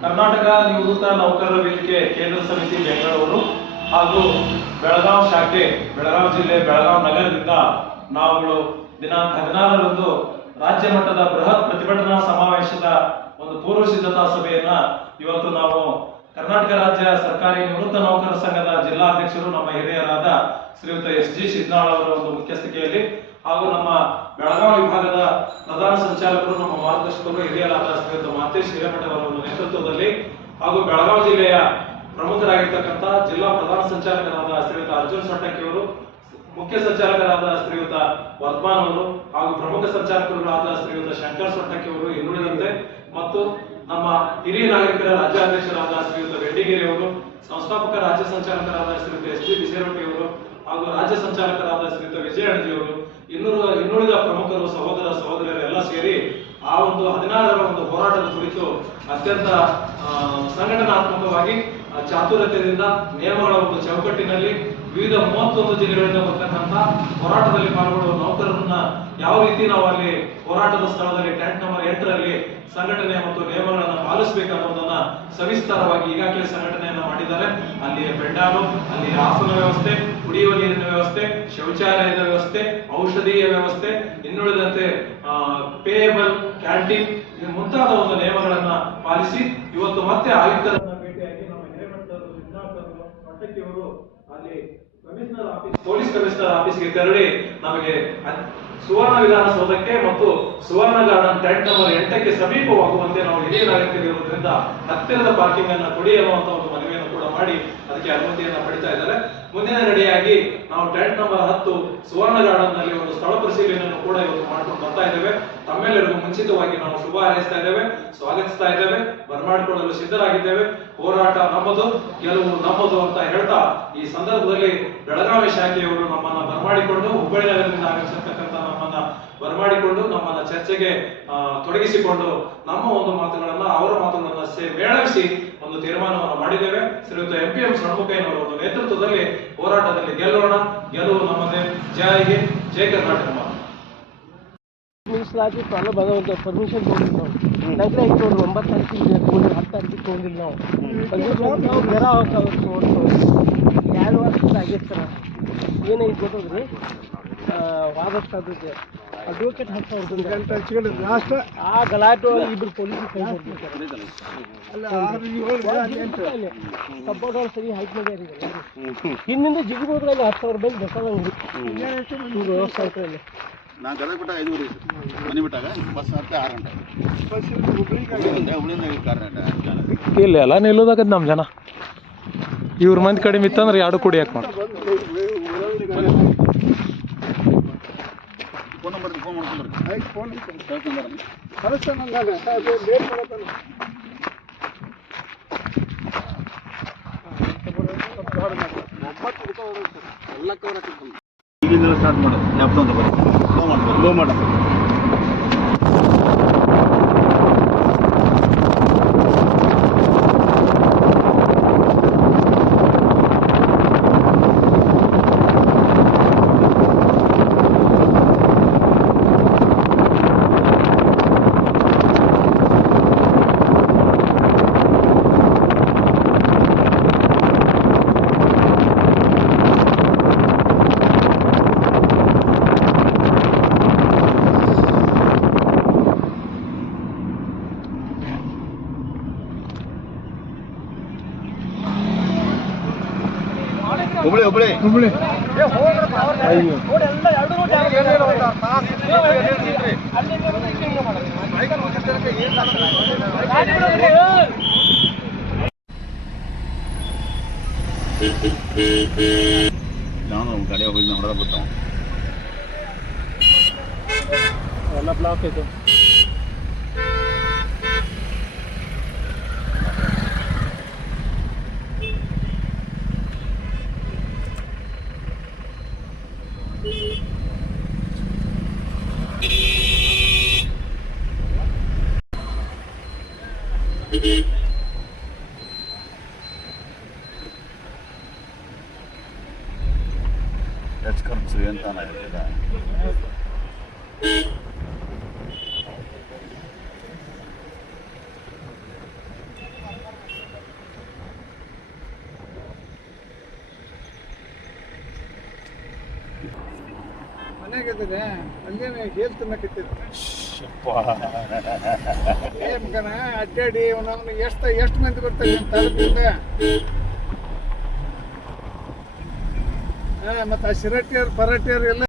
ಕರ್ನಾಟಕ ನಿವೃತ್ತ ನೌಕರರ ವೇದಿಕೆ ಕೇಂದ್ರ ಸಮಿತಿ ಬೆಂಗಳೂರು ಹಾಗೂ ಬೆಳಗಾವಿ ಶಾಖೆ ಬೆಳಗಾವಿ ಜಿಲ್ಲೆ ಬೆಳಗಾವಿ ನಗರದಿಂದ ನಾವುಗಳು ದಿನಾಂಕ ಹದಿನಾರರಂದು ರಾಜ್ಯ ಮಟ್ಟದ ಬೃಹತ್ ಪ್ರತಿಭಟನಾ ಸಮಾವೇಶದ ಒಂದು ಪೂರ್ವ ಸಿದ್ಧತಾ ಸಭೆಯನ್ನ ಇವತ್ತು ನಾವು ಕರ್ನಾಟಕ ರಾಜ್ಯ ಸರ್ಕಾರಿ ನಿವೃತ್ತ ನೌಕರರ ಸಂಘದ ಜಿಲ್ಲಾಧ್ಯಕ್ಷರು, ನಮ್ಮ ಹಿರಿಯರಾದ ಶ್ರೀಯುತ ಎಸ್ ಜಿ ಶಿದ್ನಾಳ್ ಅವರ ಒಂದು ಮುಖ್ಯಸ್ಥಿಕೆಯಲ್ಲಿ ಹಾಗೂ ನಮ್ಮ ಬೆಳಗಾವಿ ವಿಭಾಗದ ಪ್ರಧಾನ ಸಂಚಾಲಕರು, ನಮ್ಮ ಮಾರ್ಗದರ್ಶಕರು, ಹಿರಿಯರಾದ ಶ್ರೀಯುತ ಮಾತೇಶ್ ಹಿರೇಮಠ ಅವರ ಒಂದು ಹಾಗೂ ಬೆಳಗಾವಿ ಜಿಲ್ಲೆಯ ಪ್ರಮುಖರಾಗಿರ್ತಕ್ಕಂಥ ಜಿಲ್ಲಾ ಪ್ರಧಾನ ಸಂಚಾಲಕರಾದ ಶ್ರೀಯುತ ಅರ್ಜುನ್ ಸಟ್ಟಕ್ಕಿ ಮುಖ್ಯ ಸಂಚಾಲಕರಾದ ಶ್ರೀಯುತ ವರ್ಧಮಾನ್ ಅವರು ಹಾಗೂ ಪ್ರಮುಖ ಸಂಚಾಲಕರಾದ ಶ್ರೀಯುತ ಶಂಕರ್ ಸೊಟ್ಟಕ್ಕಿ ಅವರು ಇನ್ನುಳಿದಂತೆ ಮತ್ತು ನಮ್ಮ ಹಿರಿಯ ನಾಗರಿಕರ ರಾಜ್ಯಾಧ್ಯಕ್ಷರಾದ ಶ್ರೀಯುತ ಬೆಡ್ಡಿಗೇರಿ ಅವರು, ಸಂಸ್ಥಾಪಕ ರಾಜ್ಯ ಸಂಚಾಲಕರಾದ ಶ್ರೀಯುತ ಎಸ್ ಪಿ ಬಿಸೇರೊಟ್ಟಿ ಅವರು ಹಾಗೂ ರಾಜ್ಯ ಸಂಚಾಲಕರಾದ ಶ್ರೀಯುತ ವಿಜಯ ಅಣಜಿ ಅವರು ಇನ್ನುಳಿದ ಪ್ರಮುಖರು, ಸಹೋದರ, ಸಹೋದರಿಯರೆಲ್ಲ ಸೇರಿ ಆ ಒಂದು ಹದಿನಾರರ ಒಂದು ಹೋರಾಟದ ಕುರಿತು ಅತ್ಯಂತ ಸಂಘಟನಾತ್ಮಕವಾಗಿ ಚಾತುರ್ಯದಿಂದ ನಿಯಮಗಳ ಒಂದು ಚೌಕಟ್ಟಿನಲ್ಲಿ ವಿವಿಧ ಮೂವತ್ತೊಂದು ಜಿಲ್ಲೆಗಳಿಂದ ಬರ್ತಕ್ಕಂಥ ಹೋರಾಟದಲ್ಲಿ ಪಾಲ್ಗೊಳ್ಳುವ ನೌಕರರನ್ನ ಯಾವ ರೀತಿ ನಾವು ಅಲ್ಲಿ ಹೋರಾಟದ ಸ್ಥಳದಲ್ಲಿ ಟ್ಯಾಂಕ್ ನಂಬರ್ ಎಂಟರಲ್ಲಿ ಸಂಘಟನೆ ಮತ್ತು ನಿಯಮಗಳನ್ನ ಪಾಲಿಸಬೇಕನ್ನೋದನ್ನ ಸವಿಸ್ತಾರವಾಗಿ ಈಗಾಗಲೇ ಸಂಘಟನೆಯನ್ನ ಮಾಡಿದ್ದಾರೆ. ಅಲ್ಲಿ ಬೆಂಡಾಲು ಅಲ್ಲಿ ಆಸನ ವ್ಯವಸ್ಥೆ, ಕುಡಿಯುವ ನೀರಿನ ವ್ಯವಸ್ಥೆ, ಶೌಚಾಲಯದ ವ್ಯವಸ್ಥೆ, ಔಷಧೀಯ ವ್ಯವಸ್ಥೆ, ಇನ್ನುಳಿದಂತೆ ಪೇಯಬಲ್ ಕ್ಯಾಂಟೀನ್ ಮುಂತಾದ ಒಂದು ನಿಯಮಗಳನ್ನ ಪಾಲಿಸಿ ಇವತ್ತು ಮತ್ತೆ ಆಯುಕ್ತರನ್ನ ಭೇಟಿಯಾಗಿ ನಮ್ಮ ಹಿರೇಮಠರು ಪಟ್ಟಕ್ಕಿಯವರು ಅಲ್ಲಿ ಕಮಿಷನರ್ ಆಫೀಸ್, ಪೊಲೀಸ್ ಕಮಿಷನರ್ ಆಫೀಸ್ಗೆ ತೆರಳಿ ನಮಗೆ ಸುವರ್ಣ ವಿಧಾನಸೌಧಕ್ಕೆ ಮತ್ತು ಸುವರ್ಣ ಗಾರ್ಡನ್ ಟೆಂಟ್ ನಂಬರ್ ಎಂಟಕ್ಕೆ ಸಮೀಪವಾಗುವಂತೆ ನಾವು ಹಿರಿಯ ನಾಗರಿಕರಿರುವುದರಿಂದ ಹತ್ತಿರದ ಪಾರ್ಕಿಂಗ್ ಅನ್ನು ಕೊಡಿ ಅನ್ನುವಂತ ಒಂದು ಕೂಡ ಮಾಡಿ ಅದಕ್ಕೆ ಅನುಮತಿಯನ್ನ ಪಡಿತಾ ಇದ್ದಾರೆ. ಮುಂದಿನ ನಡೆಯಾಗಿ ನಾವು ಟೆಂಟ್ ನಂಬರ್ ಹತ್ತು ಸುವರ್ಣ ಗಾರ್ಡನ್ನಲ್ಲಿ ಒಂದು ಸ್ಥಳ ಪರಿಶೀಲನೆಯನ್ನು ಕೂಡ ಇವತ್ತು ಮಾಡ್ಕೊಂಡು ಬರ್ತಾ ಇದ್ದೇವೆ. ತಮ್ಮೆಲ್ಲರಿಗೂ ಮುಂಚಿತವಾಗಿ ನಾವು ಶುಭ ಹಾರೈಸ್ತಾ ಇದ್ದೇವೆ, ಸ್ವಾಗತಿಸ್ತಾ ಇದ್ದೇವೆ, ಬರಮಾಡಿಕೊಳ್ಳಲು ಸಿದ್ಧರಾಗಿದ್ದೇವೆ. ಹೋರಾಟ ನಮ್ಮದು, ಗೆಲುವು ನಮ್ಮದು ಅಂತ ಹೇಳ್ತಾ ಈ ಸಂದರ್ಭದಲ್ಲಿ ಬೆಳಗಾವಿ ಶಾಖೆಯವರು ನಮ್ಮನ್ನ ಬರಮಾಡಿಕೊಂಡು ಹುಬ್ಬಳ್ಳಿ ನಗರದಿಂದ ಆಗಮಿಸಿರ್ತಕ್ಕಂಥ ನಮ್ಮನ್ನ ಬರಮಾಡಿಕೊಂಡು ನಮ್ಮನ್ನ ಚರ್ಚೆಗೆ ತೊಡಗಿಸಿಕೊಂಡು ನಮ್ಮ ಒಂದು ಮಾತುಗಳನ್ನ, ಅವರ ಮಾತುಗಳನ್ನ ಸೇ ಮೇಳವಿಸಿ ಒಂದು ತೀರ್ಮಾನವನ್ನು ಮಾಡಿದ್ದೇವೆ. ಶ್ರೀಯುತ ಎಂ ಪಿ ಎಂ ಷಣ್ಮುಖಯ್ಯನವರ ಒಂದು ನೇತೃತ್ವದಲ್ಲಿ ಹೋರಾಟದಲ್ಲಿ ಗೆಲ್ಲೋಣ. ಗೆಲುವು ನಮ್ಮದೇ. ಜೈ ಹಿಂದ್, ಜೈ ಕರ್ನಾಟಕ. ಮೀಸಲಾಗಿ ಮೀಸಲಾತಿ ಪ್ರಾಬ್ಲಮ್ ಅದಾವಂತ ಪರ್ಮಿಷನ್ ತೊಗೊಂಡಿಲ್ಲ ನಾವು. ನಗರ ಇಟ್ಕೊಂಡು ಒಂಬತ್ತು ತಾರೀಕಿಗೆ ತೊಗೊಂಡು ಹತ್ತು ತಾರೀಕಿಗೆ ತೊಗೊಂಡಿಲ್ಲ ನಾವು. ಪರ್ಮಿಷನ್ ನಾವು ಜರ ಎರಡು ವರ್ಷ ಆಗೈತೆ ಸರ ಏನೈತೆ ಗೊತ್ತದ್ರಿ ವಾದಕ್ಕೆ ಅಡ್ವೊಕೇಟ್ ಹತ್ತು ಲಾಸ್ಟ್ ಆ ಗಲಾಟೆ ಒಳಗೆ ಇಬ್ರು ಪೊಲೀಸ್ ಸಪೋರ್ಟ್ ಸರಿ ಹೈಟ್ ಮಾಡ್ಯಾರ ಹಿಂದಿಂದ ಜಿಗಿಬೋದ್ರಲ್ಲಿ ಹತ್ತು ಸಾವಿರ ಬಂದು ಬಸವಂಗ್ರಿ ನೂರು ವ್ಯವಸ್ಥೆ ರೂಪಾಯಿ ಅಲ್ಲಿ ನಾನು ಗದಗ ಬಿಟ್ಟಾಗ ಐದುವರೆ ಮನೆ ಬಿಟ್ಟಾಗ ಬಸ್ ಹತ್ತೆ ಆರು ಗಂಟೆ. ಹುಬ್ಳಿಯಿಂದ ಹುಬ್ಳಿಯಿಂದ ಕಾರ್ ಗಂಟೆ ಇಲ್ಲ ಎಲ್ಲ ನಿಲ್ಲೋದಾಗದ್ ನಮ್ಮ ಜನ. ಇವ್ರ ಮಂದಿ ಕಡಿಮೆ ಇತ್ತಂದ್ರೆ ಎರಡು ಕುಡಿಯಕ್ಕೆ ಯಾಕೆ ಮಾಡಿ ಫೋನ್ ನಂಬರ್ ಫೋನ್ ಫೋನ್ ಕೇಳ್ಕೊಂಬರ್ರಿ ಈಗಿಂದ ಸ್ಟಾರ್ಟ್ ಮಾಡು. ಲ್ಯಾಪ್ಟಾಪ್ ಅಂತ ಮಾಡೋದು ಲೋ ಮಾಡ್ಬೋದು ಲೋ ಮಾಡ. ಹುಬ್ಳಿ ಹುಬ್ಳಿ ಹುಬ್ಳಿ ನಾನು ಗಾಡಿ ಹೋಗಿ ಹೊಡೆದ ಬಿಡ್ತಾವ ಎಲ್ಲ ಬ್ಲಾಕ್ ಐತೆ ಹೆಚ್ಚು ಖರ್ಚು ಎಂತಾನ ಹೇಳ್ತೀರ ಮನೆಗೆ ಅಲ್ಲೇನೆ ಗೇಲ್ ತಿನ್ನಕತ್ತಿದ್ರು ಏ ಮಗನ ಅಡ್ಡಾಡಿ ಅವನವನು ಎಷ್ಟು ಎಷ್ಟು ಮಂದಿ ಬರ್ತಾರೆ ತಲುಪಿಂದ ಮತ್ತು ಆ ಶಿರಟ್ಟಿಯರು ಪರಟ್ಟಿಯರು ಎಲ್ಲ